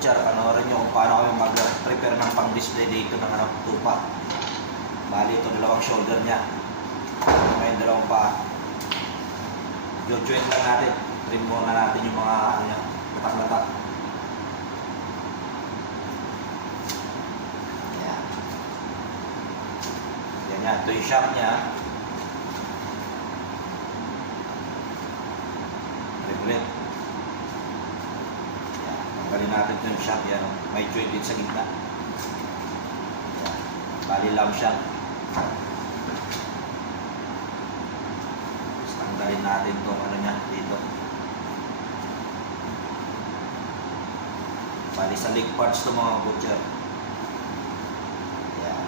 butcher, panoorin nyo kung paano kami mag-prepare ng pang-display dito ng tupa. Bali ito dalawang shoulder niya. May dalawang paa. Jo-joint lang natin. Trim muna natin yung mga latak-latak. Yan. Yan yan. Ito yung shock niya. Trim ulit. Yan. Tanggalin natin ito yung shock. Yan. May joint din sa gitna. Yan. Bali lang shock. Tanggalin natin itong ano niya dito. Bali sa leg parts ito mga butcher. Yan.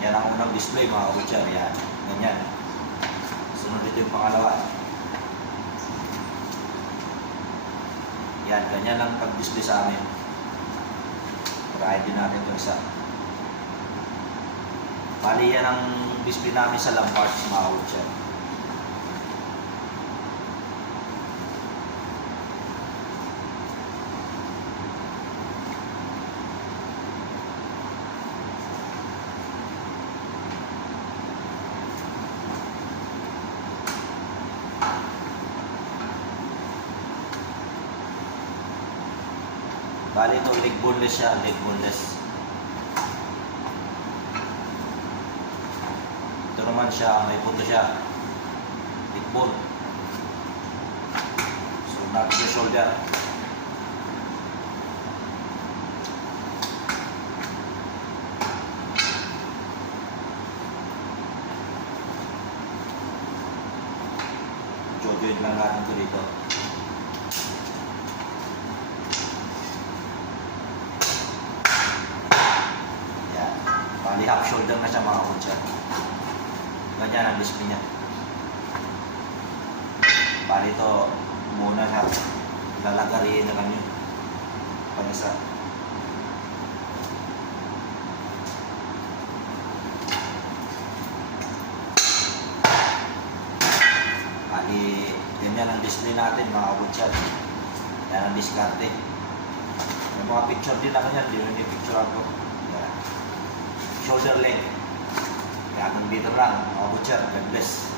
Yan ang unang display mga butcher. Yan. Ganyan. Sunod dito yung pangalawa. Yan, ganyan lang pag-display sa amin. Try din natin ito isa. Bali yan ang display namin sa lamparts mga butcher. Bali ito, leg boneless siya, leg boneless. Ito naman siya, may punto siya. Leg bone. So, natin yung shoulder. Jo-joint lang natin ito dito. Bali half shoulder na siya mga butcher. Ganyan ang display niya. Bali ito muna siya. Lalagariin na lang yun. Pag-isa. Bali ganyan ang display natin mga butcher. Yan ang diskarte. May mga picture din ako yan. Di yung picture ako. Shoulder length. Kaya hanggang dito lang, mga butcher. God bless.